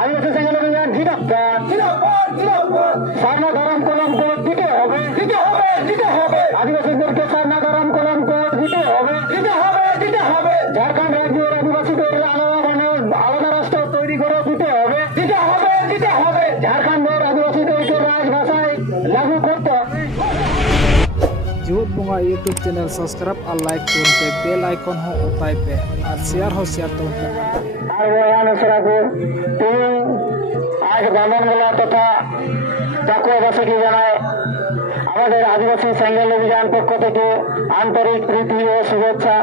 আদিবাসী সংখ্যালঘু অভিযান জিন্দাবাদ জিন্দাবাদ সারনা ধরম কলঙ্ক দিতে হবে দিতে হবে দিতে হবে আদিবাসীদেরকে সারনা ধরম কলঙ্ক দিতে হবে দিতে হবে দিতে হবে ঝাড়খণ্ড রাজ্যের আদিবাসীদের আলাদা রাষ্ট্র তৈরি করে দিতে হবে দিতে হবে দিতে হবে ঝাড়খণ্ডের আদিবাসীদেরকে রাজভাষায় লাগু করতে হবে। जीवत बुंगा यूट्यूब चैनल सब्सक्राइब और लाइक करते बेल आइकन हो उताई पे और शेयर तो आज बामनगोला तथा चक्रवासी की जानाय আমাদের আদিবাসী সংখ্যালঘু অভিযান পক্ষ থেকে আন্তরিক প্রীতি ও শুভেচ্ছা।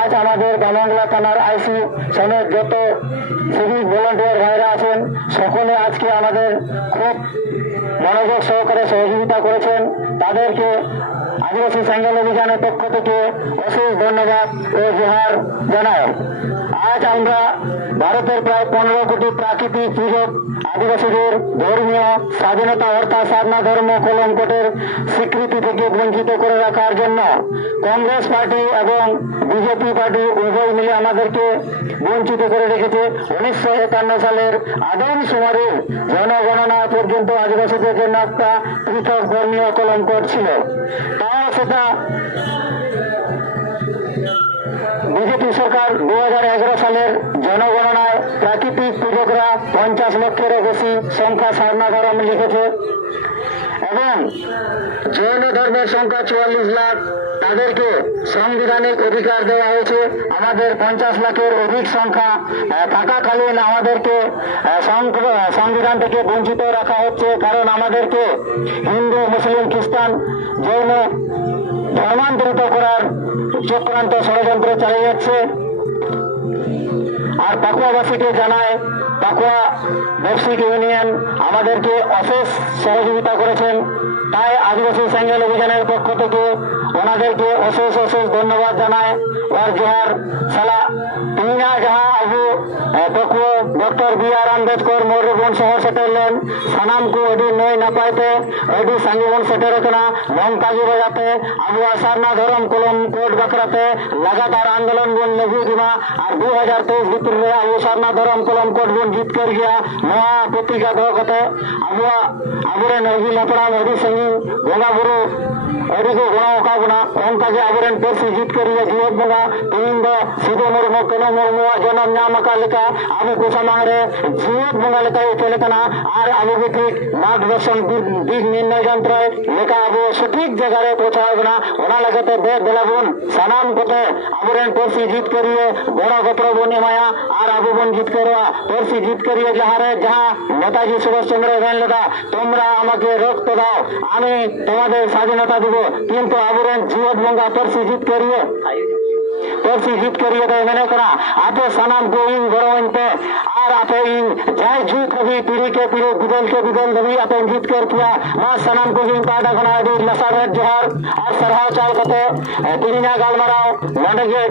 আজ আমাদের বামনগোলা থানার আইসি সমেত যত সিভিক ভলান্টিয়ার ভাইরা আছেন সকলে আজকে আমাদের খুব মনোযোগ সহকারে সহযোগিতা করেছেন। তাদেরকে আদিবাসী সংখ্যালঘু অভিযানের পক্ষ থেকে অশেষ ধন্যবাদ ও জোহার জানাই। আজ আমরা ভারতের প্রায় 15 কোটি প্রাকৃতিক সুযোগ আদিবাসীদের ধর্মীয় স্বাধীনতা অর্থাৎ সারনা ধর্ম কলঙ্কটের স্বীকৃতি থেকে বঞ্চিত করে রাখার জন্য কংগ্রেস পার্টি এবং বিজেপি পার্টি উভয় মিলে আমাদেরকে বঞ্চিত করে রেখেছে। 1951 সালের আদমশুমারির জনগণনা পর্যন্ত আদিবাসীদের জন্য একটা পৃথক ধর্মীয় কলঙ্কট ছিল। তাও সেটা বিজেপি সরকার 2011 সালের জনগণনায় প্রাকৃতিক পূজকরা 50 লক্ষেরও বেশি সংখ্যা সারনা ধর্ম লিখেছে এবং জৈন ধর্মের সংখ্যা 44 লাখ। তাদেরকে সাংবিধানিক অধিকার দেওয়া হয়েছে। আমাদের 50 লাখের অধিক সংখ্যা থাকাকালীন আমাদেরকে সংবিধান থেকে বঞ্চিত রাখা হচ্ছে, কারণ আমাদেরকে হিন্দু মুসলিম খ্রিস্টান জৈন ধর্মান্তরিত করার চক্রান্ত ষড়যন্ত্র চালিয়ে যাচ্ছে। আর পাকুয়াবাসীকে জানায় পাকুয়া ব্যবসায়িক ইউনিয়ন আমাদেরকে অশেষ সহযোগিতা করেছেন। তাই আদিবাসী সংখ্যালঘু অভিযানের পক্ষ থেকে ওনাদেরকে অশেষ অশেষ ধন্যবাদ জানায়। और जोहार साला तीना जहाँ अबू पकुआ डॉक्टर बी.आर. आम्बेडकर मयूरभंज शहर सेटरलेन सानाम को अभी नई नपायते अभी सांगीबन सेटरकना लंकाजी बजाते अबू सारना धर्म कलंकट बाकराते लगातार आंदोलन बन लघु दिमा और 2023 भीतर में अबू सारना धर्म कलंकट बन जीत कर गया नवा प्रतिज्ञा दो कते अबुआ अबुरेन अभी लपड़ा अभी संगी बोंगा बुरु अभी को गणा का गुना उनका अबुरेन पेशी जीत कर जीवत बंगा तीन दो सीधे मुर्मू कनो मुर्मू जन्म नाम का लिखा अबू को समांगे जीवत बंगा लिखा चलना और अबू की मार्गदर्शन दिग निर्णय यंत्र लेखा अबू सटीक जगह पहुंचाएगा ओना लगते दे दिलाबन सानाम कोते अबुरेन पेशी जीत करिए बड़ा गोत्र बने माया और अबू बन जीत करवा पेशी जीत करिए जहाँ नेताजी सुभाष चंद्र बन लेता তোমরা আমাকে রক্ত দাও আমি তোমাদের স্বাধীনতা দেব কিন্তু আবুরেন জীবত বঙ্গা পেরসি जीत करिए तो मैंने करा आपे सनाम को इन गौरवंते और आपे इन जय जूत कभी पीढ़ी के पीढ़ी बिदल दबी आपे जीत कर किया मां सनाम को इन पादा खना दी लसावेट जोहार और सरहाव चाल कते तीना गाल मराव नडगे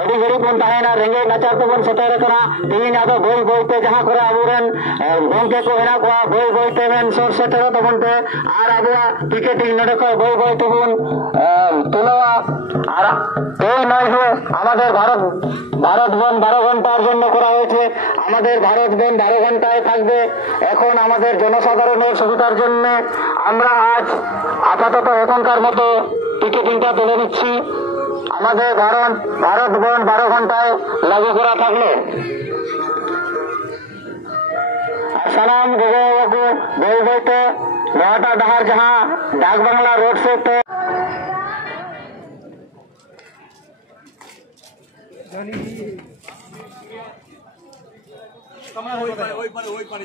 अडी गरीब बन ताहेना रेंगे नाचार तो बन सतेर करा तीना तो बोई बोईते जहां करे आबुरेन गंके को हेना को बोई बोईते मेन सोर सेटर तो बनते और आबुआ टिकेटिंग नडे को बोई बोईते बन तुलवा और এই নয় যে আমাদের ভারত বন 12 ঘন্টার জন্য করা হয়েছে। আমাদের ভারত বন 12 ঘন্টায় থাকবে। এখন আমাদের জনসাধারণের সুবিধার জন্য আমরা আজ আপাতত এখনকার মতো টিকেটিংটা তুলে নিচ্ছি। আমাদের ভারত বন 12 ঘন্টায় লাগু করা থাকলো আর সালাম গোগো বই বইতে নটা ডাহার যাহা ডাক বাংলা রোড से कमरा होई पारे